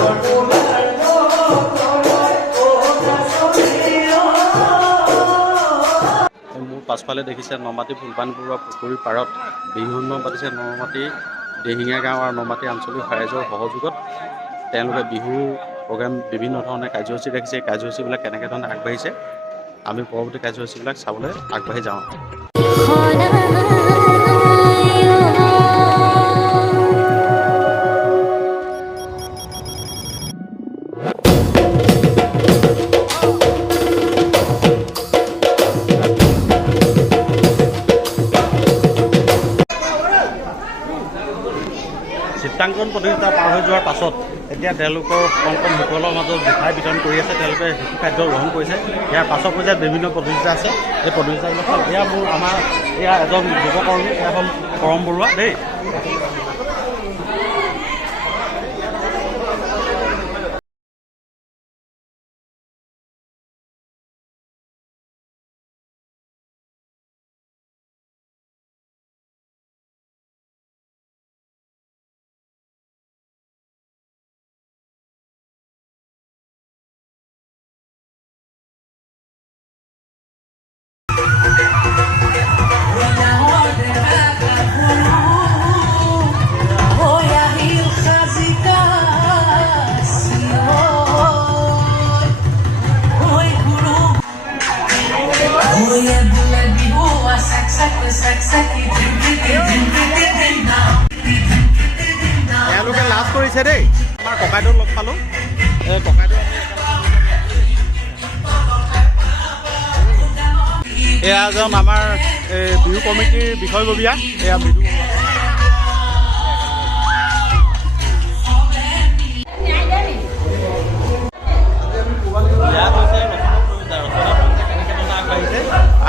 মোৰ পাছফালে দেখিছে নমাটি ফুলপানী বৰুৱা পুখুৰীৰ পাৰত বিহু উৎসৱ পাতিছে নমাটি দেহিঙীয়া গাঁও আৰু নমাটি আঞ্চলিক ৰাইজৰ সহযোগত। তেওঁলোকে বিহু প্ৰগ্ৰেম বিভিন্ন ধৰণে কাৰ্যসূচী ৰাখিছে। এই কাৰ্যসূচীবিলাক কেনেকৈ ধৰণে আগবাঢ়িছে আমি পৰৱৰ্তী কাৰ্যসূচীবিলাক চাবলৈ আগবাঢ়ি যাওঁ। চিত্ৰাংকন প্ৰতিযোগিতা পাৰ হৈ যোৱাৰ পাছত এতিয়া তেওঁলোকৰ কণ শিশুসকলৰ মাজত মিঠাই বিতৰণ কৰি আছে। তেওঁলোকে শিশু খাদ্য গ্ৰহণ কৰিছে। ইয়াৰ পাছৰ পৰ্যায়ত বিভিন্ন প্ৰতিযোগিতা আছে। এই প্ৰতিযোগিতাবিলাক এয়া আমাৰ এয়া এজন যুৱকৰ্মী, এয়া হ'ল কৰম বৰুৱা দেই। তেওঁলোকে লাজ কৰিছে দেই। আমাৰ ককাইদেউ লগ পালোঁ। ককাইদেউ এয়া এজন আমাৰ বিহু কমিটিৰ বিষয়ববীয়া। এয়া বিহু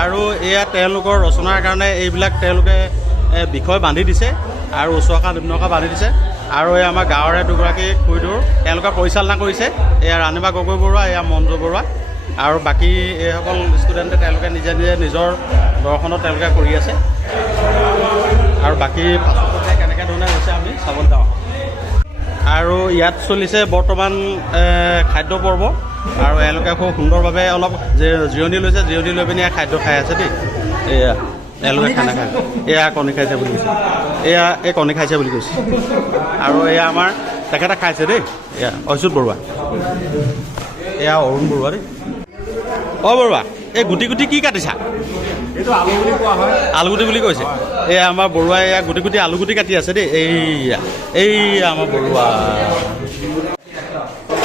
আৰু এয়া তেওঁলোকৰ ৰচনাৰ কাৰণে এইবিলাক তেওঁলোকে বিষয় বান্ধি দিছে আৰু উচ্চকা নিম্নকা বান্ধি দিছে। আৰু এই আমাৰ গাঁৱৰে দুগৰাকী খুৰীদেউ তেওঁলোকে পৰিচালনা কৰিছে। এয়া ৰাণীবা গগৈ বৰুৱা, এয়া মঞ্জু বৰুৱা আৰু বাকী এইসকল ষ্টুডেণ্টে তেওঁলোকে নিজে নিজে নিজৰ দৰ্শনত তেওঁলোকে কৰি আছে। আৰু বাকী পাছত কেনেকৈ ধৰণে হৈছে আমি চাবলৈ যাওঁ। আৰু ইয়াত চলিছে বৰ্তমান খাদ্য পৰ্ব। আৰু এওঁলোকে খুব সুন্দৰভাৱে অলপ জিৰণি লৈছে। জিৰণি লৈ পিনি খাদ্য খাই আছে দেই। এয়া এওঁলোকে খানা খাই এয়া কণী খাইছে বুলি কৈছে। এয়া এই কণী খাইছে বুলি কৈছে। আৰু এয়া আমাৰ তেখেতে খাইছে দেই। এয়া অচ্যুত বৰুৱা, এয়া অৰুণ বৰুৱা দেই। বৰুৱা, এই গুটি গুটি কি কাটিছা? এইটো আলু বুলি কোৱা হয়। আলুগুটি বুলি কৈছে। এয়া আমাৰ বৰুৱাই এয়া গুটি গুটি আলুগুটি কাটি আছে দেই। এইয়া আমাৰ বৰুৱা।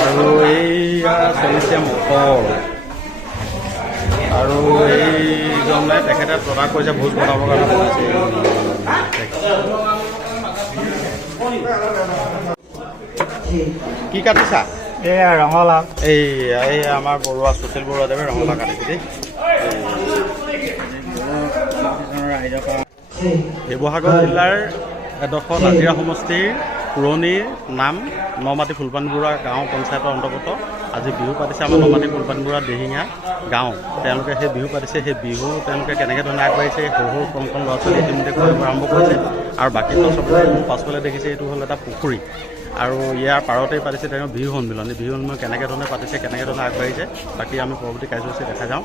আৰু এইয়া চলিছে মটৰ। আৰু এইজনে তেখেতে প্ৰদান কৰিছে ভোজ বনাবৰ কাৰণে বনাইছে। কি কাটিছা? এয়া ৰঙালাও। এই আমাৰ বৰুৱা সুশীল বৰুৱাদেৱে ৰঙালাও কাটিছে দেই। শিৱসাগৰ জিলাৰ এডোখৰ নাজিৰা সমষ্টিৰ পুৰণিৰ নাম নমাটি ফুলপানী বৰুৱা গাঁও পঞ্চায়তৰ অন্তৰ্গত আজি বিহু পাতিছে আমাৰ নমাটি ফুলপানী বৰুৱা দিহিঙীয়া গাঁও। তেওঁলোকে সেই বিহু পাতিছে। সেই বিহু তেওঁলোকে কেনেকৈ ধৰণে আগবাঢ়িছে সৰু সৰু কণ ল'ৰা ছোৱালী ইতিমধ্যে কৰিব আৰম্ভ কৰিছে। আৰু বাকীটো চবৰে মোৰ পাছফালে দেখিছে এইটো হ'ল এটা পুখুৰী। আৰু ইয়াৰ পাৰতেই পাতিছে তেওঁ বিহু সন্মিলন। বিহু সন্মিলন কেনেকৈ ধৰণে পাতিছে, কেনেকৈ ধৰণে আগবাঢ়িছে বাকী আমি পৰৱৰ্তী কাৰ্যসূচী দেখা যাওঁ।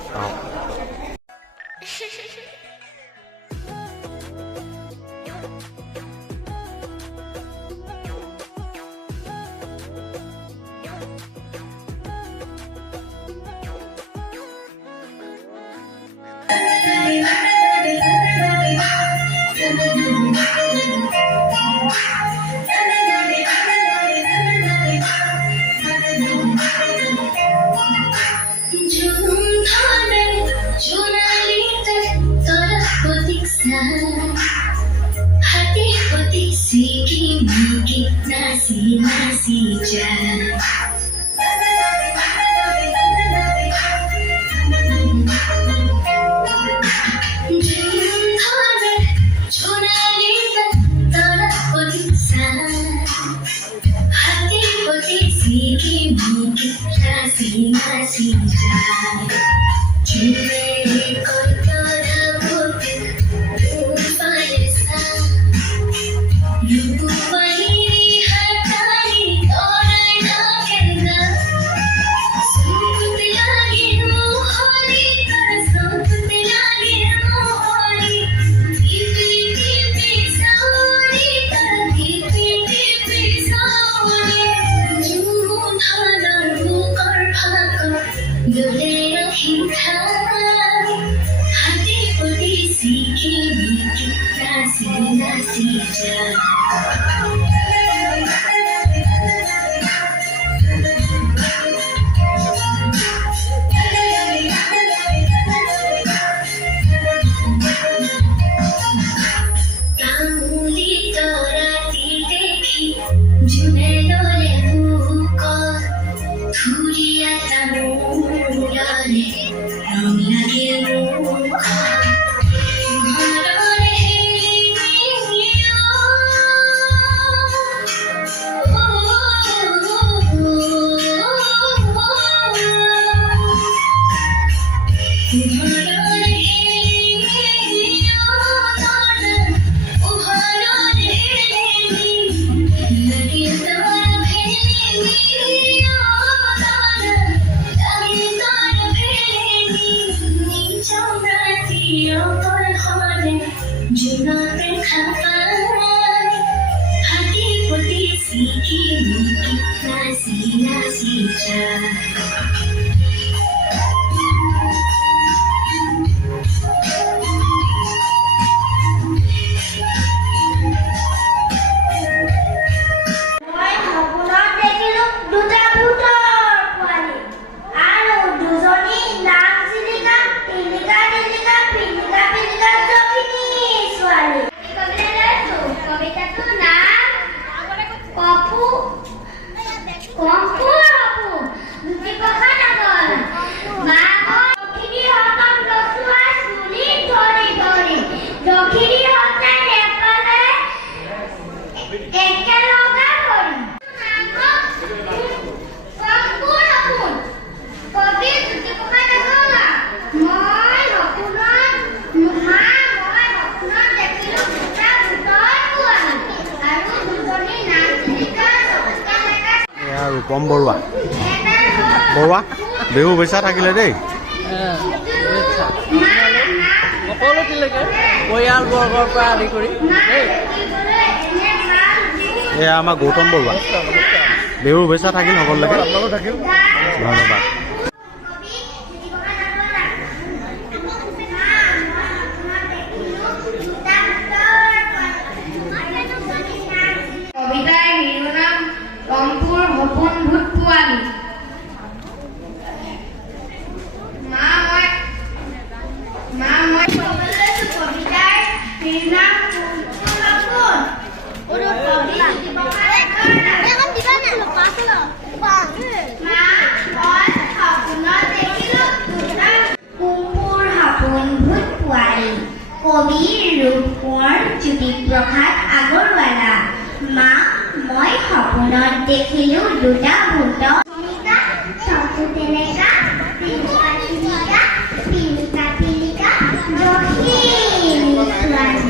You ৰূপম বৰুৱা বিহু বেচা থাকিলে দেই সকলোলৈকে পৰিয়ালবৰ্গৰ পৰা আদি কৰি এয়া আমাৰ গৌতম বৰুৱা বিহু বেচা থাকিল সকলোলৈকে ধন্যবাদ কবি ৰূপকোঁৱৰ জ্যোতিপ্ৰসাদ আগৰৱালা মা মই সপোনত দেখিলো দুটা ভূত চকু টেলেকা পিলিকা পিলিকা পিলিকা জখিনী ছোৱালী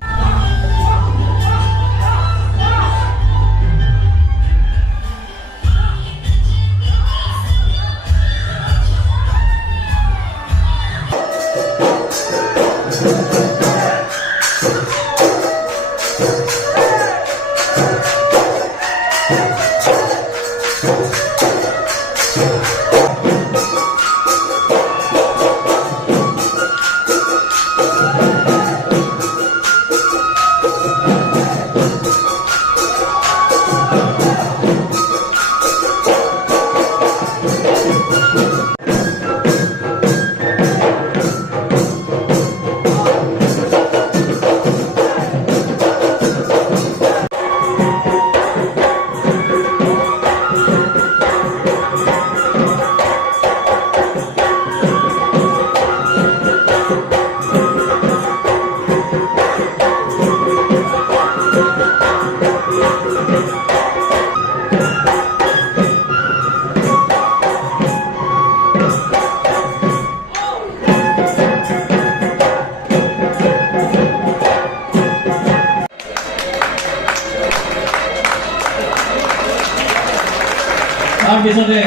তাৰপিছতে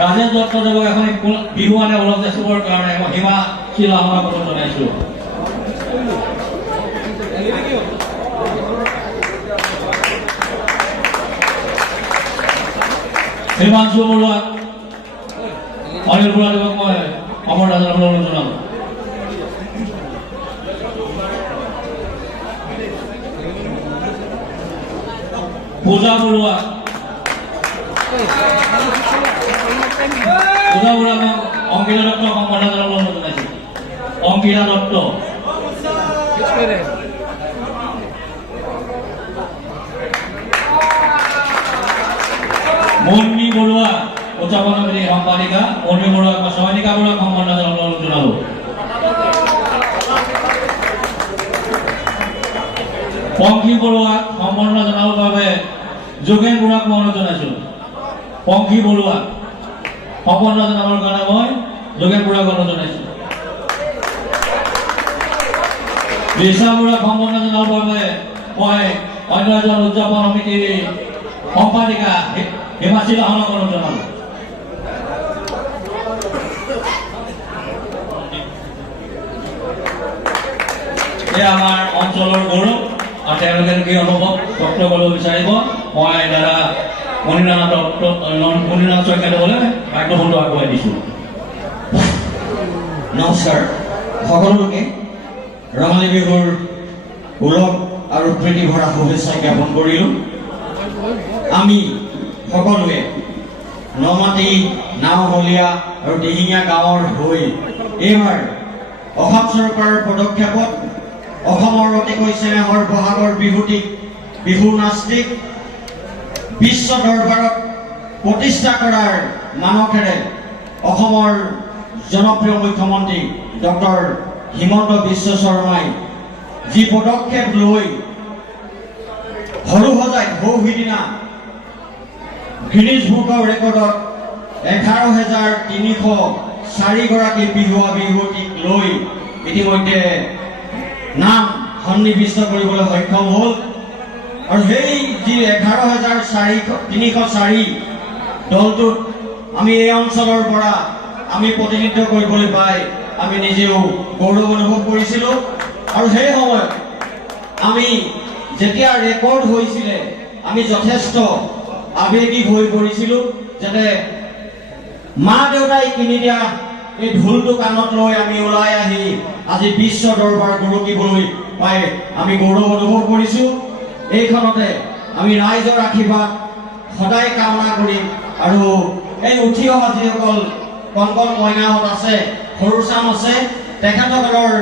ৰাজেশ দত্তদেৱক এখন বিহুৱানে উপলব্ধ চুবৰ কাৰণে মই হিমা শিলা সমাগত জনাইছোঁ। হিমাংশু বৰুৱাক অনিল বৰুৱাদেৱক মই সম্বৰ্ধনা জনাবলৈ জনালোঁ। পূজা বৰুৱা অংকিতা দত্ত সম্বৰ্ধনা জনাবলৈ জনাইছোঁ। অংকিতা দত্ত মন্মি বৰুৱা উদযাপন সমিতিৰ সম্পাদিকা মন্মি বৰুৱাক মই চয়নিকা বৰুৱাক সম্বৰ্ধনা জনাবলৈ জনালোঁ। পংখী বৰুৱাক সম্বৰ্ধনা জনাবৰ বাবে যোগেন বৰুৱাক মই অনুৰোধ জনাইছোঁ। পংখী বৰুৱাক সম্বৰ্ধনা জনাবৰ কাৰণে মই যোগেন বৰুৱাক অনুৰোধ জনাইছোঁ। ৰিচা বৰুৱাক সম্বৰ্ধনা জনাবৰ বাবে মই অন্য এজন উদযাপন সমিতিৰ সম্পাদিকা হিমাশ্ৰী লাহনক অনুৰোধ জনালোঁ। এয়া আমাৰ অঞ্চলৰ গৌৰৱ আৰু তেওঁলোকে কি অনুভৱ ব্যক্ত কৰিব বিচাৰিব মই দাদা মণিনাথ শইকীয়াদেৱলৈ মাইক্ৰফোনটো আগবঢ়াই দিছোঁ। নমস্কাৰ সকলোকে ৰঙালী বিহুৰ উলহ আৰু প্ৰীতি ভৰা শুভেচ্ছা জ্ঞাপন কৰিলোঁ। আমি সকলোৱে নমাটি নাওহলীয়া আৰু দিহিঙীয়া গাঁৱৰ হৈ এইবাৰ অসম চৰকাৰৰ পদক্ষেপত অসমৰ অতিকৈ চেনেহৰ বহাগৰ বিহুটিক বিহু নাচটিক বিশ্ব দৰবাৰত প্ৰতিষ্ঠা কৰাৰ মানসেৰে অসমৰ জনপ্ৰিয় মুখ্যমন্ত্ৰী ডক্টৰ হিমন্ত বিশ্ব শৰ্মাই যি পদক্ষেপ লৈ সৰুসজাইত সৌসিদিনা গিনিজ বুক অফ ৰেকৰ্ডত 11,304 গৰাকী বিহুৱতীক লৈ ইতিমধ্যে নাম সন্নিৱিষ্ট কৰিবলৈ সক্ষম হ'ল। আৰু সেই যি 11,304 দলটোত আমি এই অঞ্চলৰ পৰা আমি প্ৰতিনিধিত্ব কৰিবলৈ পাই আমি নিজেও গৌৰৱ অনুভৱ কৰিছিলোঁ। আৰু সেই সময়ত আমি যেতিয়া ৰেকৰ্ড হৈছিলে আমি যথেষ্ট আৱেগিক হৈ পৰিছিলোঁ, যাতে মা দেউতাই কিনি দিয়া এই ঢোলটো কাণত লৈ আমি ওলাই আহি আজি বিশ্ব দৰবাৰ গৰকিবলৈ পাই আমি গৌৰৱ অনুভৱ কৰিছোঁ। এইখনতে আমি ৰাইজৰ আশীৰ্বাদ সদায় কামনা কৰিম আৰু এই উঠি অহা যিসকল কণ কণ মইনাহঁত আছে, সৰু চাম আছে, তেখেতসকলৰ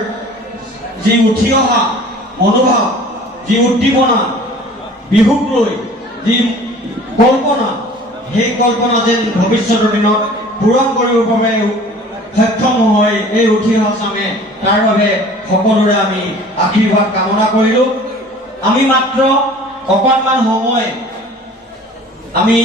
যি উঠি অহা মনোভাৱ, যি উদ্দীপনা, বিহুক লৈ যি কল্পনা, সেই কল্পনা যেন ভৱিষ্যতৰ দিনত পূৰণ কৰিবৰ বাবে সক্ষম হয় এই উঠি অহা চামে, তাৰ বাবে সকলোৰে আমি আশীৰ্বাদ কামনা কৰিলোঁ। আমি মাত্ৰ অকণমান সময় আমি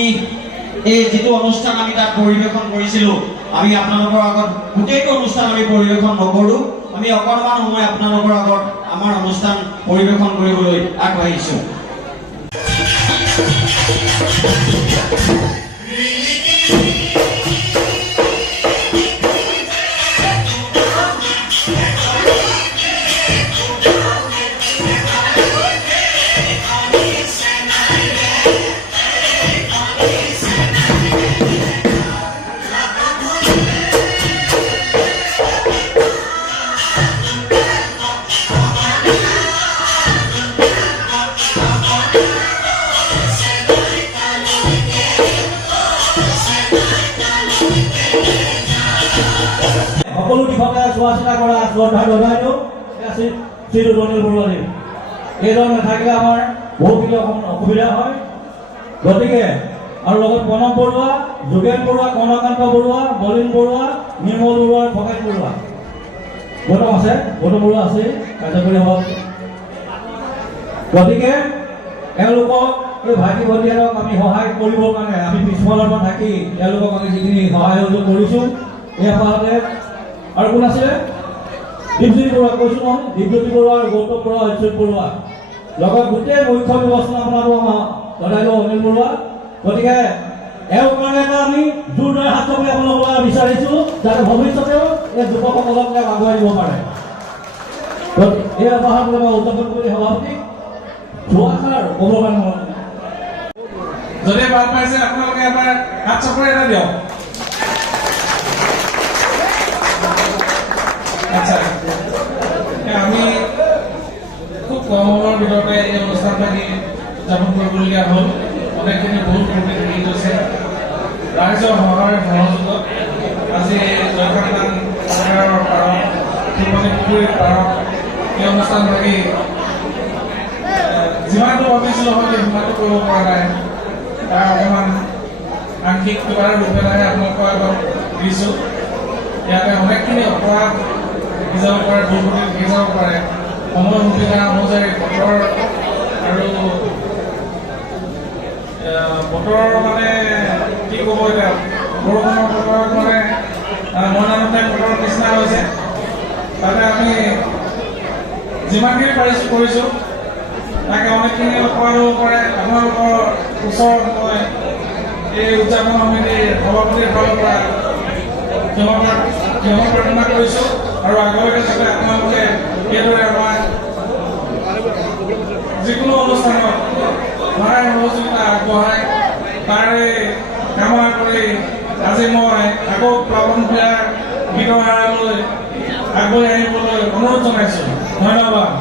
এই যিটো অনুষ্ঠান আমি তাত পৰিৱেশন কৰিছিলোঁ, আমি আপোনালোকৰ আগত গোটেইটো অনুষ্ঠান আমি পৰিৱেশন নকৰোঁ, আমি অকণমান সময় আপোনালোকৰ আগত আমাৰ অনুষ্ঠান পৰিৱেশন কৰিবলৈ আগবাঢ়িছোঁ। সকলো দিশতে চোৱা চিতা কৰা শ্ৰদ্ধা জনাইও শ্ৰী অনিল বৰুৱাদেৱ এইজন নাথাকিলে আমাৰ বহুখিনি অসুবিধা হয়। গতিকে আৰু লগত প্ৰণৱ বৰুৱা, যোগেন বৰুৱা, কৰ্ণকান্ত বৰুৱা, বলিন বৰুৱা, নিৰ্মল বৰুৱা, ভকেশ বৰুৱা, গৌতম আছে, গৌতম বৰুৱা আছে কাৰ্যকৰী হওক। গতিকে এওঁলোকক এই ভাইটি ভণ্টিহঁতক আমি সহায় কৰিবৰ কাৰণে আমি পিছফালৰ পৰা থাকি তেওঁলোকক আমি যিখিনি সহায় সহযোগ কৰিছোঁ। এই আপাহতে আৰু কোন আছিলে? দীপজ্যোতি বৰুৱা কৈছোঁ নহয়, দীপজ্যোতি বৰুৱা আৰু গৌতম বৰুৱা, অচ্যুত বৰুৱা, লগত গোটেই মুখ্য ব্যৱস্থাপনাটো আমাৰ জনাইলোঁ অনিল বৰুৱা। গতিকে এওঁৰ কাৰণে এটা আমি জোৰদাৰ হাত চাপৰি আপোনালোকক বিচাৰিছোঁ, যাতে ভৱিষ্যতেও এই যুৱকসকলক তেওঁক আগুৱাই দিব পাৰে। এই আপাহত উদযাপন কৰি সভাপতি দুআষাৰ ক'ব কাৰণে যদি ভাল পাইছে আপোনালোকে এবাৰ হাত চাপৰি এটা দিয়ক। আচ্ছা আমি খুব কম সময়ৰ ভিতৰতে এই অনুষ্ঠানভাগি উদযাপন কৰিবলগীয়া হ'ল অনেকখিনি ভুল ত্ৰুটি থাকি গৈছে ৰাইজৰ সহায় সহযোগত আজি জয়সাধাৰণ পাৰত শিৱনী পুখুৰীৰ পাৰত এই অনুষ্ঠানভাগি যিমানটো ভাবিছিলোঁ হয়তো সিমানটো কৰিব পৰা নাই তাৰ অকণমান আংশিক কিবা ৰূপেৰেহে আপোনালোকৰ আগত দিছোঁ ইয়াতে অনেকখিনি অপৰাধ থাকি যাব পাৰে দুৰ্গতি থাকি যাব পাৰে সময় সুবিধা অনুযায়ী বতৰ আৰু বতৰৰ মানে কি ক'ব এতিয়া বৰষুণৰ বতৰত মানে মইনানতে বতৰৰ নিচিনা হৈছে তাতে আমি যিমানখিনি পাৰিছোঁ কৰিছোঁ তাকে অনেকখিনি অপৰাধ হ'ব পাৰে আপোনালোকৰ ওচৰত মই এই উদযাপন সমিতিৰ সভাপতিৰ ফালৰ পৰা ক্ষমা প্ৰাৰ্থনা কৰিছোঁ আৰু আগলৈকে যাতে আপোনালোকে এইদৰে আমাৰ যিকোনো অনুষ্ঠানত সহায় সহযোগিতা আগবঢ়ায় তাৰে কামনা কৰি আজি মই আকৌ প্লাৱন ক্ৰীড়াৰ গীতৰ হাৰালৈ আগবাঢ়ি আহিবলৈ অনুৰোধ জনাইছোঁ ধন্যবাদ।